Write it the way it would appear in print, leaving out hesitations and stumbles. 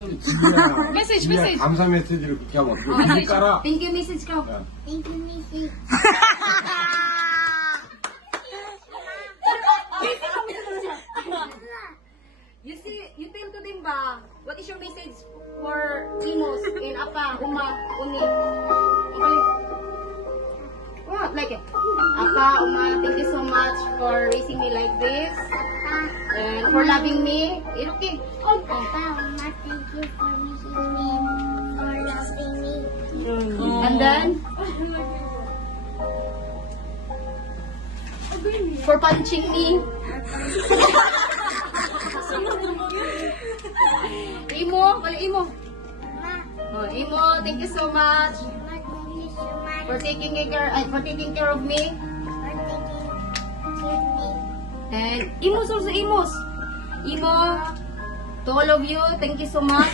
메시지, 지우야, 메시지. 감사 메시지를 그렇게 하면 어떡해. 메시지. 길 깔아. Thank you message ko. 야, Thank you, Missy. You see, you tell to them ba, what is your message for Inos and Apa, Uma, Uni? Okay. What? Like it. Apa, Uma, thank you so much for raising me like this and for loving me. It's okay. Papa, Mama, thank you for missing me, for loving me. And then, for punching me. Imo, wala Imo. Mama, Oh, Imo, thank you so much Mama, thank you so much for taking care of me. for taking care of me. And Imos also Imos. Imo, to all of you, thank you so much.